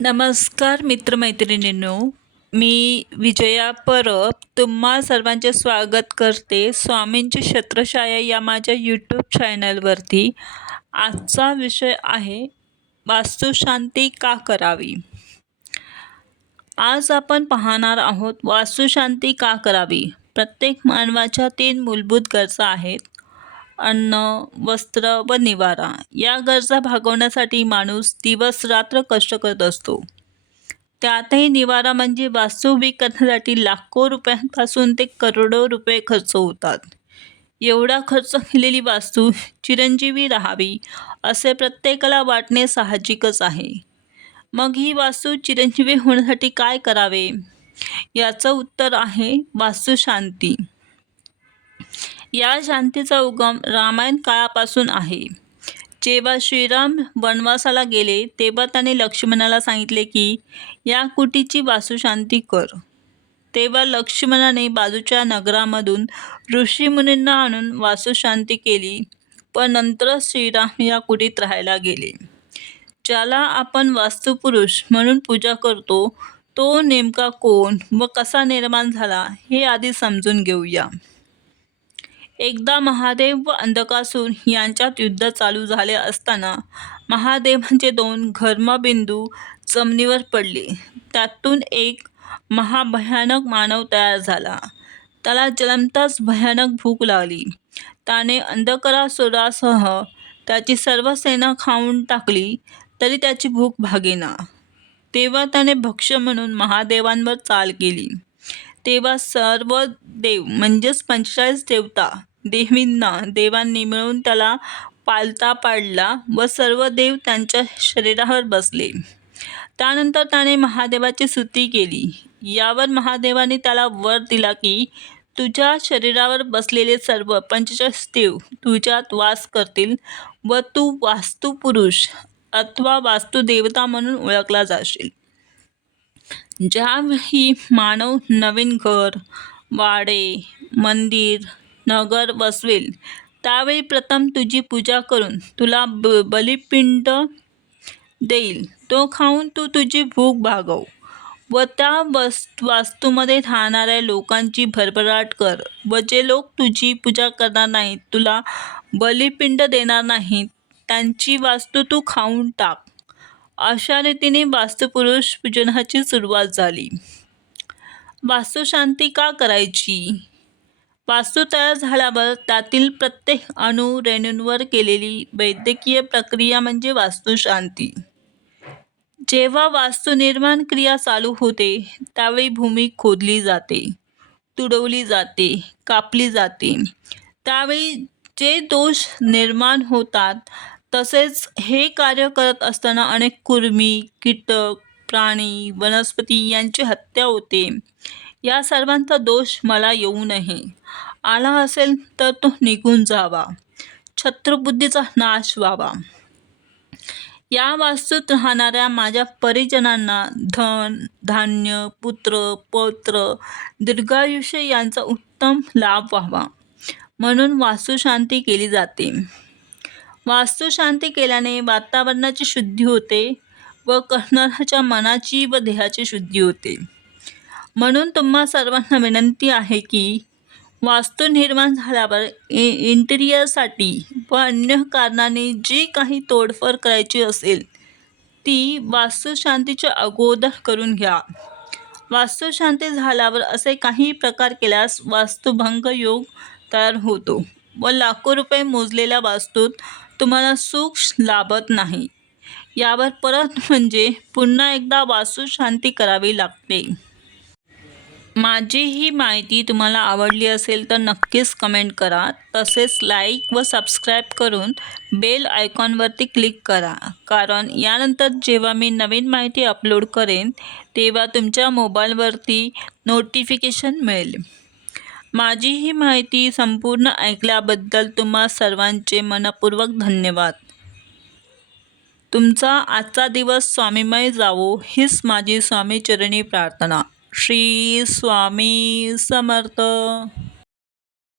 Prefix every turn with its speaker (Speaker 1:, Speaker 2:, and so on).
Speaker 1: नमस्कार मित्रमैत्रिणींनो. मी विजया परब तुम्हा सर्वांचे स्वागत करते स्वामींची छत्रछाया या माझ्या यूट्यूब चॅनलवरती आजचा विषय आहे वास्तुशांती का करावी? आज आपण पाहणार आहोत वास्तुशांती का करावी? प्रत्येक मानवाच्या तीन मूलभूत गरजा आहेत. अन्न वस्त्र व निवारा या गरजा भागवण्यासाठी माणूस दिवस रात्र कष्ट करत असतो. त्यातही निवारा म्हणजे वास्तू उभी करण्यासाठी लाखो रुपयांपासून ते करोडो रुपये खर्च होतात. एवढा खर्च केलेली वास्तू चिरंजीवी राहावी असे प्रत्येकाला वाटणे साहजिकच आहे. मग ही वास्तू चिरंजीवी होण्यासाठी काय करावे? याचं उत्तर आहे वास्तुशांती. या शांतीचा उगम रामायण काळापासून आहे. जेव्हा श्रीराम वनवासाला गेले तेव्हा त्याने लक्ष्मणाला सांगितले की या कुटीची वासुशांती कर. तेव्हा लक्ष्मणाने बाजूच्या नगरामधून ऋषीमुनींना आणून वासुशांती केली पण नंतर श्रीराम या कुटीत राहायला गेले. ज्याला आपण वास्तुपुरुष म्हणून पूजा करतो तो नेमका कोण व कसा निर्माण झाला हे आधी समजून घेऊया. एकदा महादेव व अंधकासूर यांच्यात युद्ध चालू झाले असताना महादेवांचे म्हणजे दोन घर्मबिंदू जमिनीवर पडले. त्यातून एक महाभयानक मानव तयार झाला. त्याला जलमताच भयानक भूक लागली. त्याने अंधकारासुरासह त्याची सर्व सेना खाऊन टाकली तरी त्याची भूक भागेना. तेव्हा त्याने भक्ष म्हणून महादेवांवर चाल केली. तेव्हा सर्व देव म्हणजेच पंचेचाळीस देवता देवींना देवांनी मिळून त्याला पालता पाडला व सर्व देव त्यांच्या शरीरावर बसले. त्यानंतर त्याने महादेवाची स्तुती केली. यावर महादेवाने त्याला वर दिला की तुझ्या शरीरावर बसलेले सर्व पंचेचाळीस देव तुझ्यात वास करतील व तू वास्तुपुरुष अथवा वास्तुदेवता म्हणून ओळखला जाशील. ज्यावेळी मानव नवीन घर वाडे मंदिर नगर बसवेल त्यावेळी प्रथम तुझी पूजा करून तुला ब बलिपिंड देईल. तो खाऊन तू तुझी भूक भागव व त्या वस् वास्तूमध्ये राहणाऱ्या लोकांची भरभराट कर व जे लोक तुझी पूजा करणार नाहीत तुला बलिपिंड देणार नाहीत त्यांची वास्तू तू खाऊन टाक. अशा रीतीने वास्तुपुरुष पूजनाची सुरुवात झाली. वास्तुशांती का करायची? वास्तू तयार झाल्यावर त्यातील प्रत्येक अणु रेणूंवर केलेली वैद्यकीय प्रक्रिया म्हणजे वास्तुशांती. जेव्हा वास्तू निर्माण क्रिया चालू होते त्यावेळी भूमी खोदली जाते तुडवली जाते कापली जाते. त्यावेळी जे दोष निर्माण होतात तसेच हे कार्य करत असताना अनेक कुर्मी कीटक प्राणी वनस्पती यांची हत्या होते. या सर्वांचा दोष मला येऊ नये. आला असेल तर तो निघून जावा. छत्रबुद्धीचा नाश व्हावा. या वास्तूत राहणाऱ्या माझ्या परिजनांना धन धान्य पुत्र पौत्र दीर्घायुष्य यांचा उत्तम लाभ व्हावा. म्हणून वास्तुशांती केली जाते. वास्तुशांती केल्याने वातावरणाची शुद्धी होते व करणाऱ्याच्या मनाची व देहाची शुद्धी होते. म्हणून तुम्हा सर्वांना विनंती आहे की वास्तू निर्माण झाल्यावर इ इंटिरियरसाठी व अन्य कारणाने जी काही तोडफोड करायची असेल ती वास्तुशांतीच्या अगोदर करून घ्या. वास्तुशांती झाल्यावर असे काही प्रकार केल्यास वास्तुभंग योग तयार होतो व लाखो रुपये मोजलेल्या वास्तूत तुम्हाला सुख लाभत नाही. यावर परत म्हणजे पुन्हा एकदा वास्तुशांती करावी लागते. माझी ही माहिती तुम्हाला आवडली असेल तर नक्कीच कमेंट करा. तसेच लाईक व सबस्क्राईब करून बेल आयकॉनवरती क्लिक करा. कारण यानंतर जेव्हा मी नवीन माहिती अपलोड करेन तेव्हा तुमच्या मोबाईलवरती नोटिफिकेशन मिळेल. माझी ही माहिती संपूर्ण ऐकल्याबद्दल तुम्हा सर्वांचे मनपूर्वक धन्यवाद. तुमचा आजचा दिवस स्वामीमय जावो हीच माझी स्वामीचरणी प्रार्थना. श्री स्वामी समर्थ.